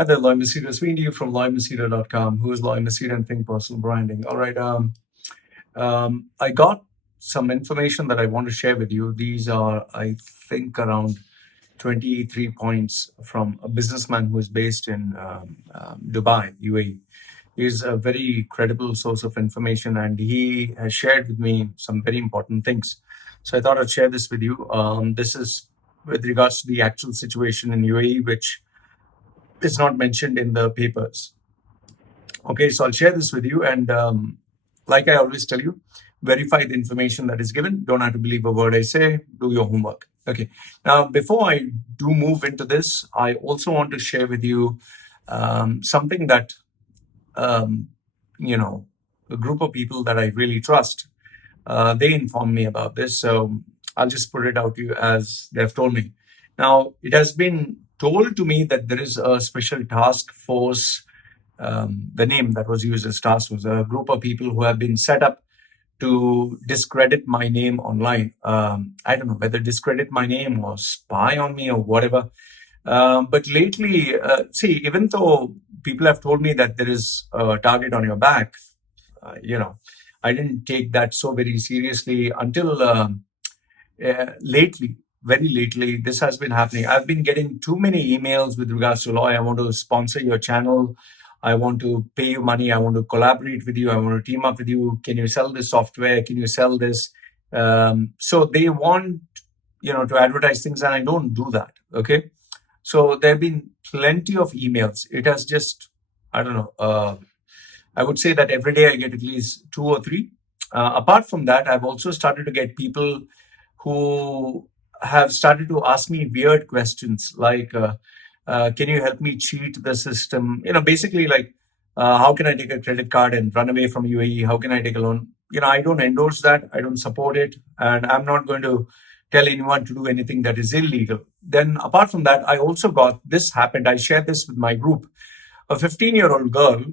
Hi there, Loy Machedo. Speaking to you from loymachedo.com. Who is Loy Machedo and Think Personal Branding? All right. I got some information that I want to share with you. These are, I think, around 23 points from a businessman who is based in Dubai, UAE. He's a very credible source of information, and he has shared with me some very important things. So I thought I'd share this with you. This is with regards to the actual situation in UAE, which is not mentioned in the papers. Okay, so I'll share this with you. And like I always tell you, verify the information that is given. Don't have to believe a word I say. Do your homework. Okay. Now, before I do move into this, I also want to share with you something that, a group of people that I really trust, they informed me about this. So I'll just put it out to you as they've told me. Now, it has been told to me that there is a special task force. The name that was used as task was a group of people who have been set up to discredit my name online. I don't know whether discredit my name or spy on me or whatever. But lately, see, even though people have told me that there is a target on your back, I didn't take that so very seriously until lately. Very lately, this has been happening. I've been getting too many emails with regards to Loy. I want to sponsor your channel. I want to pay you money. I want to collaborate with you. I want to team up with you. Can you sell this software? Can you sell this? So they want, to advertise things, and I don't do that. Okay. So there have been plenty of emails. It has just, I don't know. I would say that every day I get at least 2 or 3. Apart from that, I've also started to get people who have started to ask me weird questions like, can you help me cheat the system? Basically like, how can I take a credit card and run away from UAE? How can I take a loan? I don't endorse that. I don't support it. And I'm not going to tell anyone to do anything that is illegal. Then apart from that, I also got this happened. I shared this with my group. A 15-year-old girl,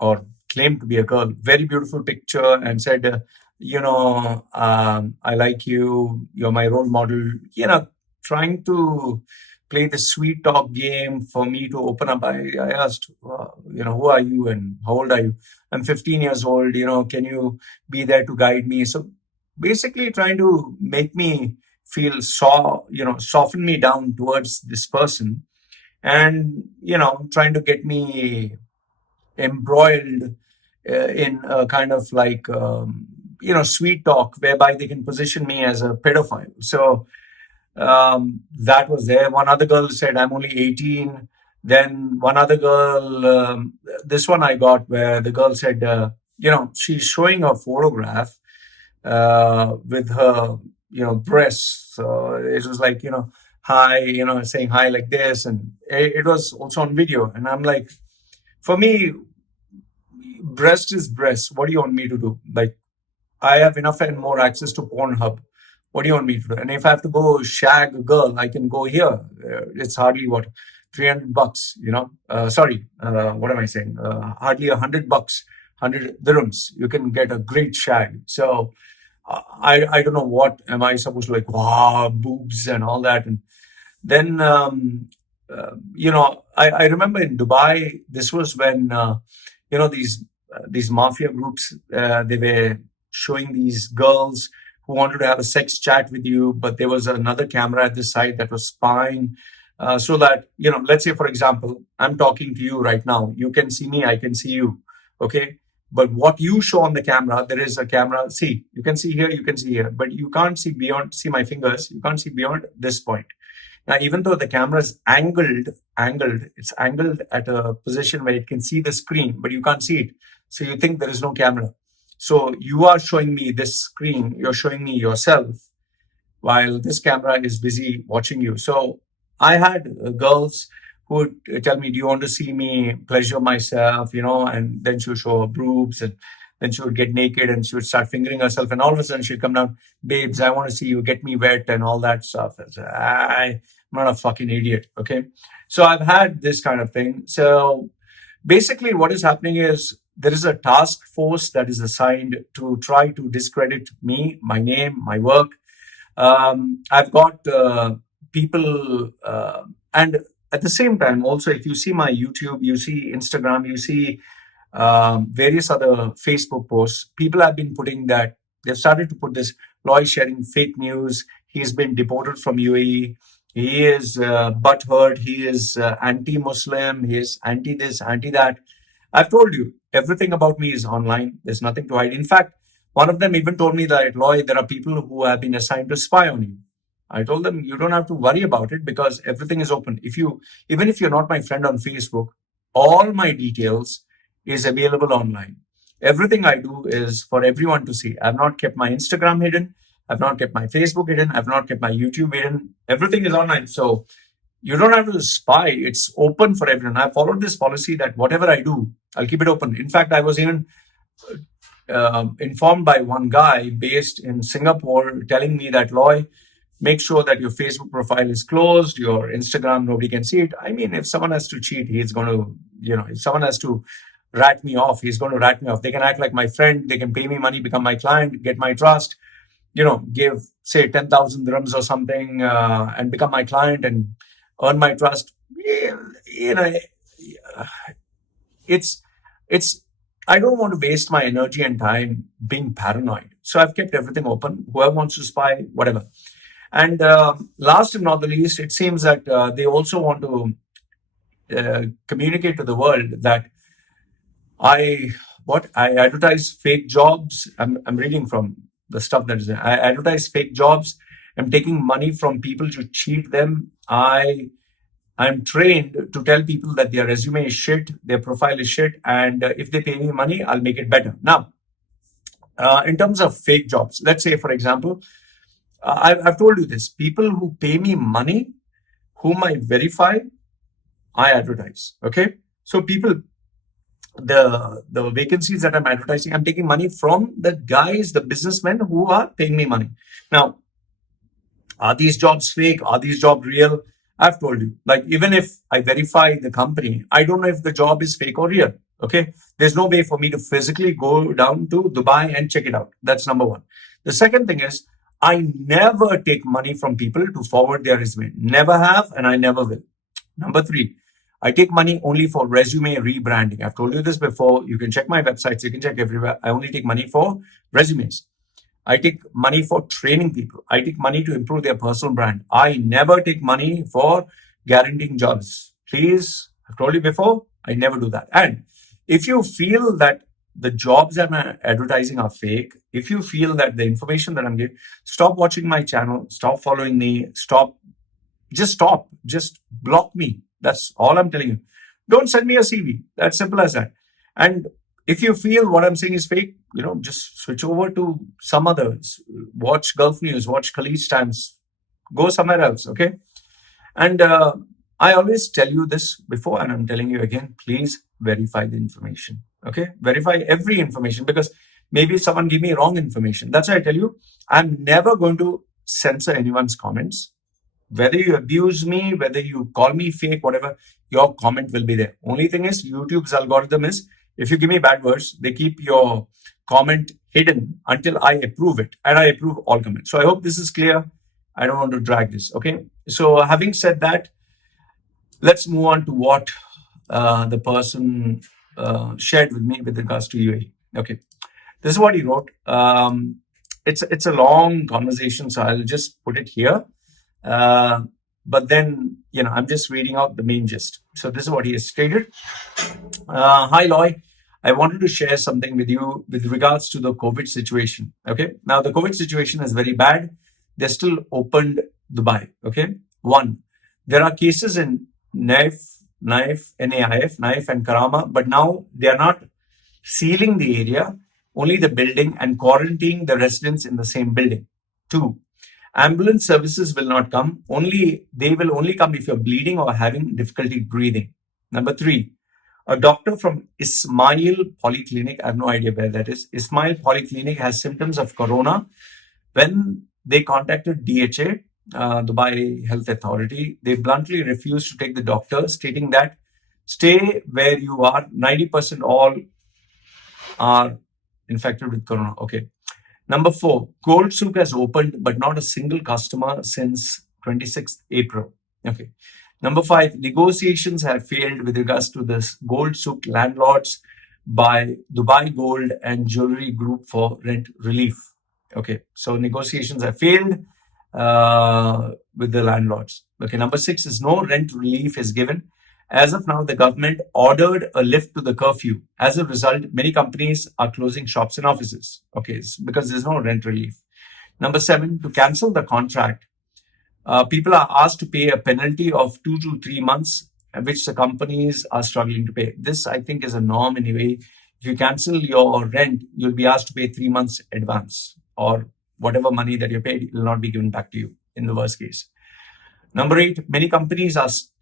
or claimed to be a girl, very beautiful picture, and said, I like you. You're my role model. Trying to play the sweet talk game for me to open up. I asked, who are you and how old are you? I'm 15 years old. Can you be there to guide me? So basically trying to make me feel soften me down towards this person, and, trying to get me embroiled in a kind of like, sweet talk whereby they can position me as a pedophile. So that was there. One other girl said, I'm only 18. Then one other girl, this one I got where the girl said, she's showing a photograph with her, breasts. So it was like, hi, saying hi like this. And it was also on video. And I'm like, for me, breast is breast. What do you want me to do? Like, I have enough and more access to Pornhub. What do you want me to do? And if I have to go shag a girl, I can go here. It's hardly what, $300, what am I saying? Hardly $100, 100 dirhams. You can get a great shag. So I don't know what am I supposed to like, wow, boobs and all that. And then, I remember in Dubai, this was when, these mafia groups, they were showing these girls who wanted to have a sex chat with you, but there was another camera at the side that was spying. So that, let's say, for example, I'm talking to you right now. You can see me, I can see you. Okay. But what you show on the camera, there is a camera. See, you can see here, you can see here, but you can't see beyond, see my fingers. You can't see beyond this point. Now, even though the camera is angled, it's angled at a position where it can see the screen, but you can't see it. So you think there is no camera. So you are showing me this screen, you're showing me yourself, while this camera is busy watching you. So I had girls who would tell me, do you want to see me pleasure myself, and then she would show her boobs, and then she would get naked and she would start fingering herself, and all of a sudden she'd come down, babes, I want to see you, get me wet and all that stuff. I'm not a fucking idiot, okay? So I've had this kind of thing. So basically what is happening is there is a task force that is assigned to try to discredit me, my name, my work. I've got people, and at the same time, also, if you see my YouTube, you see Instagram, you see various other Facebook posts, people have been putting that they've started to put this Loy sharing fake news. He's been deported from UAE. He is butthurt. He is anti-Muslim. He is anti this, anti that. I've told you everything about me is online. There's nothing to hide. In fact, one of them even told me that, Loy, there are people who have been assigned to spy on you. I told them, you don't have to worry about it because everything is open. Even if you're not my friend on Facebook, all my details is available online. Everything I do is for everyone to see. I've not kept my Instagram hidden. I've not kept my Facebook hidden. I've not kept my YouTube hidden. Everything is online. So you don't have to spy. It's open for everyone. I followed this policy that whatever I do, I'll keep it open. In fact, I was even informed by one guy based in Singapore telling me that, Loy, make sure that your Facebook profile is closed, your Instagram, nobody can see it. I mean, if someone has to cheat, he's going to, if someone has to rat me off, he's going to rat me off. They can act like my friend, they can pay me money, become my client, get my trust, give, say, 10,000 dirhams or something, and become my client and earn my trust. It's, it's, I don't want to waste my energy and time being paranoid. So I've kept everything open. Whoever wants to spy, whatever. And last and not the least, it seems that they also want to communicate to the world that I advertise fake jobs. I'm reading from the stuff that is there. I advertise fake jobs. I'm taking money from people to cheat them. I'm trained to tell people that their resume is shit, their profile is shit, and if they pay me money, I'll make it better. Now, in terms of fake jobs, let's say, for example, I've told you this. People who pay me money, whom I verify, I advertise. Okay, so people, the vacancies that I'm advertising, I'm taking money from the guys, the businessmen who are paying me money. Now, are these jobs fake? Are these jobs real? I've told you, like, even if I verify the company, I don't know if the job is fake or real. Okay. There's no way for me to physically go down to Dubai and check it out. That's number one. The second thing is, I never take money from people to forward their resume. Never have, and I never will. Number three, I take money only for resume rebranding. I've told you this before. You can check my websites. You can check everywhere. I only take money for resumes. I take money for training people. I take money to improve their personal brand. I never take money for guaranteeing jobs. Please, I've told you before, I never do that. And if you feel that the jobs that I'm advertising are fake, if you feel that the information that I'm giving, stop watching my channel, stop following me, stop, just block me. That's all I'm telling you. Don't send me a CV. That's simple as that. And if you feel what I'm saying is fake, just switch over to some others. Watch Gulf News, watch Khalid Times, go somewhere else, okay? And I always tell you this before, and I'm telling you again, please verify the information, okay? Verify every information, because maybe someone give me wrong information. That's why I tell you, I'm never going to censor anyone's comments. Whether you abuse me, whether you call me fake, whatever, your comment will be there. Only thing is, YouTube's algorithm is, if you give me bad words, they keep your comment hidden until I approve it, and I approve all comments. So I hope this is clear. I don't want to drag this. Okay. So having said that, let's move on to what the person shared with me with regards to UAE. Okay. This is what he wrote. It's a long conversation, so I'll just put it here. But then, I'm just reading out the main gist. So this is what he has stated. Hi, Loy. I wanted to share something with you with regards to the COVID situation. Okay. Now, the COVID situation is very bad. They're still opened Dubai. Okay. One, there are cases in Naif, and Karama, but now they are not sealing the area, only the building, and quarantining the residents in the same building. Two, ambulance services will not come. They will only come if you're bleeding or having difficulty breathing. Number three, a doctor from Ismail Polyclinic, I have no idea where that is. Ismail Polyclinic has symptoms of corona. When they contacted DHA, Dubai Health Authority, they bluntly refused to take the doctor, stating that stay where you are. 90% all are infected with corona. Okay. Number four, Gold Souk has opened, but not a single customer since 26th April. Okay. Number 5, negotiations have failed with regards to this gold soaked landlords by Dubai Gold and Jewelry Group for rent relief. Okay, so negotiations have failed with the landlords. Okay, number 6 is no rent relief is given. As of now, the government ordered a lift to the curfew. As a result, many companies are closing shops and offices. Okay, because there's no rent relief. Number 7, to cancel the contract, people are asked to pay a penalty of 2 to 3 months, which the companies are struggling to pay. This, I think, is a norm anyway. If you cancel your rent, you'll be asked to pay 3 months advance, or whatever money that you paid will not be given back to you in the worst case. Number 8, many companies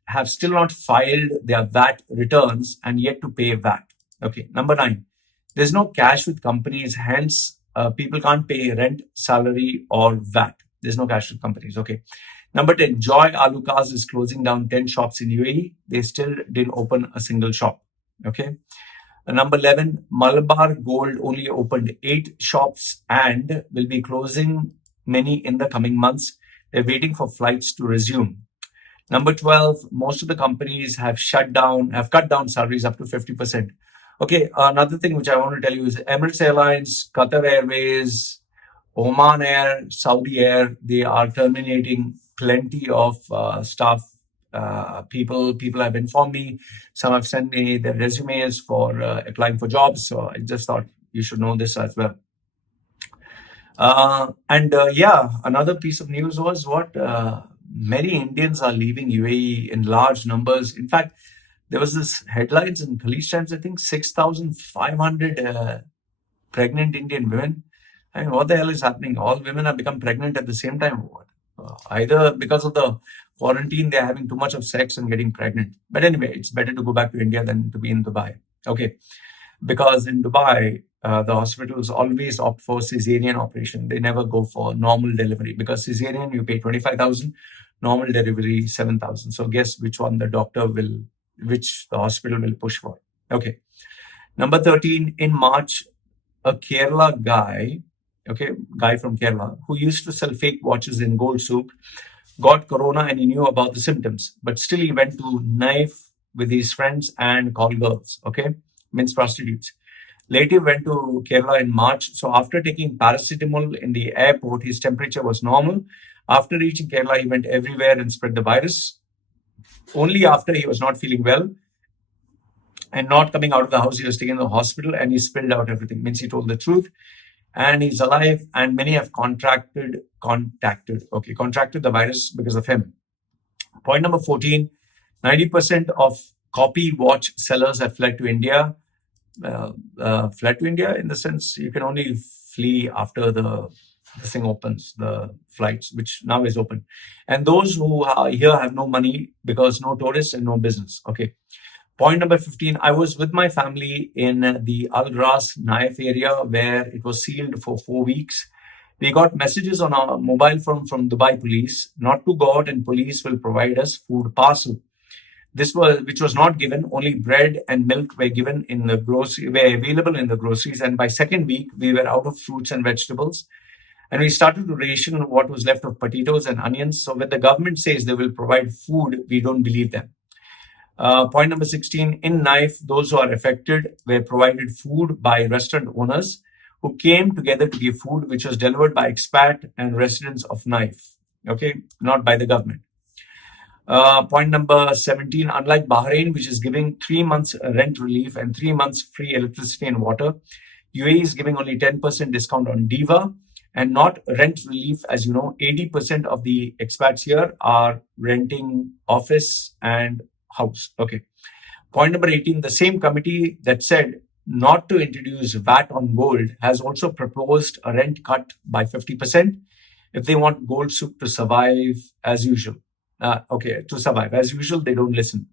have still not filed their VAT returns and yet to pay VAT. Okay. Number 9, there's no cash with companies, hence people can't pay rent, salary, or VAT. There's no cash with companies. Okay. Number 10, Joy Alucas is closing down 10 shops in UAE. They still didn't open a single shop. Okay. Number 11, Malabar Gold only opened 8 shops and will be closing many in the coming months. They're waiting for flights to resume. Number 12, most of the companies have cut down salaries up to 50%. Okay, another thing which I want to tell you is Emirates Airlines, Qatar Airways, Oman Air, Saudi Air, they are terminating plenty of staff. People have informed me. Some have sent me their resumes for applying for jobs. So I just thought you should know this as well. Another piece of news was what many Indians are leaving UAE in large numbers. In fact, there was this headlines in Khaleej Times, I think 6,500 pregnant Indian women. I mean, what the hell is happening? All women have become pregnant at the same time. What? Either because of the quarantine, they're having too much of sex and getting pregnant. But anyway, it's better to go back to India than to be in Dubai. Okay. Because in Dubai, the hospitals always opt for cesarean operation. They never go for normal delivery because cesarean, you pay 25,000, normal delivery, 7,000. So guess which one the hospital will push for. Okay. Number 13, in March, a Kerala guy from Kerala, who used to sell fake watches in gold souk, got corona and he knew about the symptoms, but still he went to knife with his friends and call girls, okay, means prostitutes. Later went to Kerala in March. So after taking paracetamol in the airport, his temperature was normal. After reaching Kerala, he went everywhere and spread the virus. Only after he was not feeling well and not coming out of the house, he was taken to the hospital and he spilled out everything. Means he told the truth. And he's alive, and many have contracted the virus because of him. Point number 14, 90% of copy watch sellers have fled to India. Fled to India in the sense you can only flee after the thing opens, the flights, which now is open. And those who are here have no money because no tourists and no business. Okay. Point number 15, I was with my family in the Al Ras Naif area where it was sealed for 4 weeks. We got messages on our mobile phone from Dubai police not to go out and police will provide us food parcel. Which was not given. Only bread and milk were given were available in the groceries. And by second week, we were out of fruits and vegetables. And we started to ration what was left of potatoes and onions. So when the government says they will provide food, we don't believe them. Point number 16, in Naif, those who are affected were provided food by restaurant owners who came together to give food, which was delivered by expat and residents of Naif, okay, not by the government. Point number 17, unlike Bahrain, which is giving 3 months rent relief and 3 months free electricity and water, UAE is giving only 10% discount on Diva and not rent relief. As you know, 80% of the expats here are renting office and house. Okay. Point number 18, the same committee that said not to introduce VAT on gold has also proposed a rent cut by 50% if they want gold souk to survive as usual. To survive as usual, they don't listen.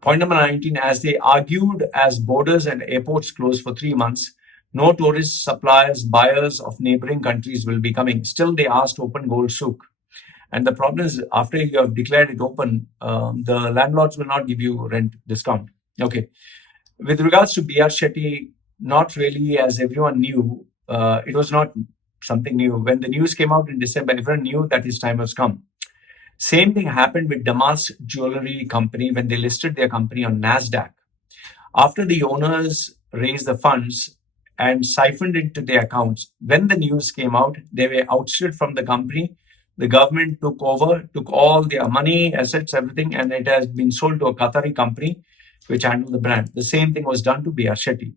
Point number 19, as they argued, as borders and airports closed for 3 months, no tourists, suppliers, buyers of neighboring countries will be coming. Still, they asked to open gold souk. And the problem is, after you have declared it open, the landlords will not give you rent discount. Okay. With regards to B.R. Shetty, not really, as everyone knew, it was not something new. When the news came out in December, everyone knew that his time has come. Same thing happened with Damas Jewelry Company when they listed their company on NASDAQ. After the owners raised the funds and siphoned into their accounts, when the news came out, they were ousted from the company. The government took over, took all their money, assets, everything, and it has been sold to a Qatari company which handled the brand. The same thing was done to B.R. Shetty.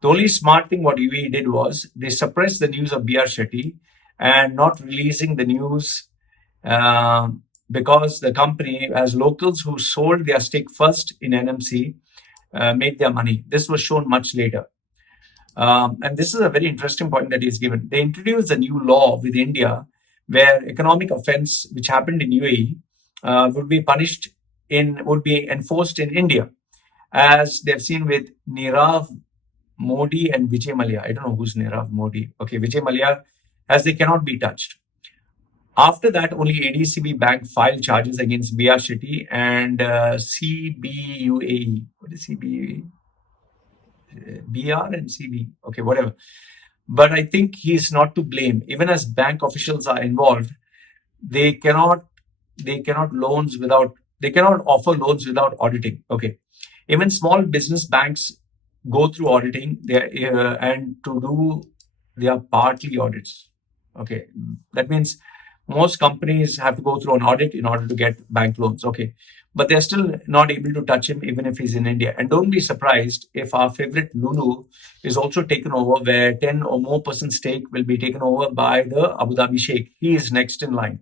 The only smart thing what UAE did was they suppressed the news of B.R. Shetty and not releasing the news uh, because the company, as locals who sold their stake first in NMC, made their money. This was shown much later. And this is a very interesting point that is given. They introduced a new law with India where economic offense which happened in UAE would be enforced in India, as they've seen with Nirav Modi and Vijay Mallya. I don't know who's Nirav Modi. Okay, Vijay Mallya, as they cannot be touched. After that, only ADCB Bank filed charges against B.R. Shetty and CBUAE. What is CBUAE? BR and CB. Okay, whatever. But I think he's not to blame. Even as bank officials are involved, they cannot offer loans without auditing. Okay, even small business banks go through auditing. And to do their partly audits. Okay, that means most companies have to go through an audit in order to get bank loans. Okay, but they're still not able to touch him even if he's in India. And don't be surprised if our favorite Lulu is also taken over, where 10 or more % stake will be taken over by the Abu Dhabi Sheikh. He is next in line.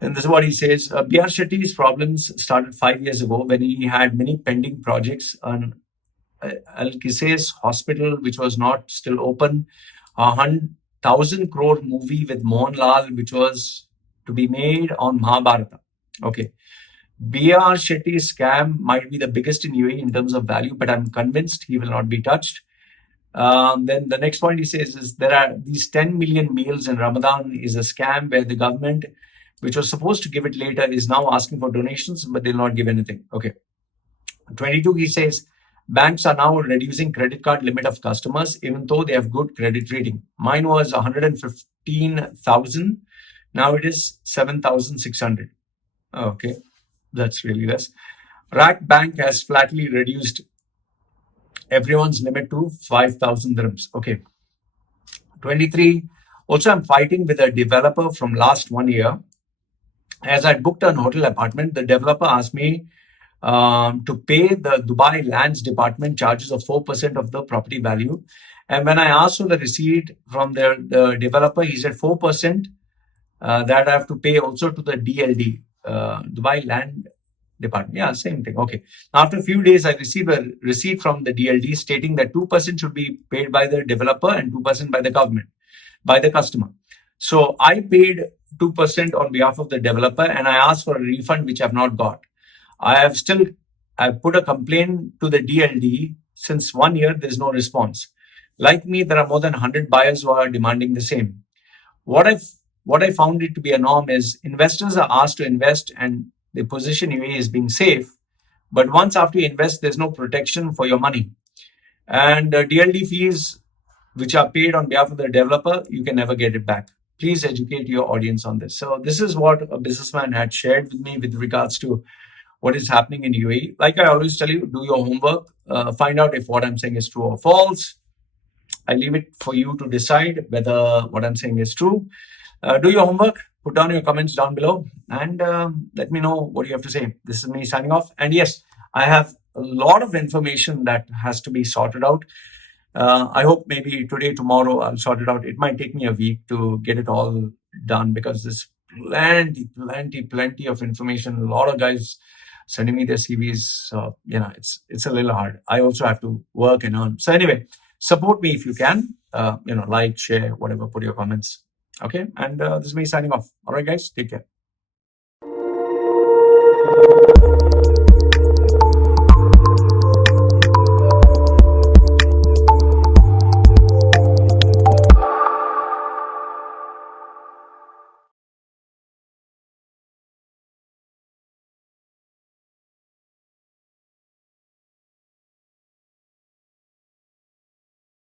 And this is what he says. B.R. Shetty's problems started 5 years ago when he had many pending projects on Al-Qisais Hospital, which was not still open, 1,000 crore movie with Mohanlal, which was to be made on Mahabharata. Okay. B.R. Shetty's scam might be the biggest in UAE in terms of value, but I'm convinced he will not be touched. Then the next point he says is there are these 10 million meals in Ramadan is a scam where the government, which was supposed to give it later, is now asking for donations, but they'll not give anything. Okay. 22, he says, banks are now reducing credit card limit of customers, even though they have good credit rating. Mine was 115,000. Now it is 7,600. Okay. That's really less. Rack Bank has flatly reduced everyone's limit to 5,000 dirhams. Okay. 23. Also, I'm fighting with a developer from last 1 year. As I booked an hotel apartment, the developer asked me to pay the Dubai Lands Department charges of 4% of the property value. And when I asked for the receipt from the developer, he said 4% that I have to pay also to the DLD, Dubai Land Department. Yeah, same thing. Okay. After a few days, I received a receipt from the DLD stating that 2% should be paid by the developer and 2% by the government, by the customer. So I paid 2% on behalf of the developer and I asked for a refund, which I've not got. I've put a complaint to the DLD since 1 year. There's no response. Like me, there are more than 100 buyers who are demanding the same. What I found it to be a norm is investors are asked to invest and the position UAE is being safe. But once after you invest, there's no protection for your money. And DLD fees, which are paid on behalf of the developer, you can never get it back. Please educate your audience on this. So this is what a businessman had shared with me with regards to what is happening in UAE. Like I always tell you, do your homework, find out if what I'm saying is true or false. I leave it for you to decide whether what I'm saying is true. Do your homework, put down your comments down below, and let me know what you have to say. This is me signing off. And yes, I have a lot of information that has to be sorted out. I hope maybe today, tomorrow, I'll sort it out. It might take me a week to get it all done because there's plenty of information. A lot of guys sending me their CVs. So, it's a little hard. I also have to work and earn. So anyway, support me if you can. Like, share, whatever, put your comments. Okay. And this is me signing off. All right, guys, take care.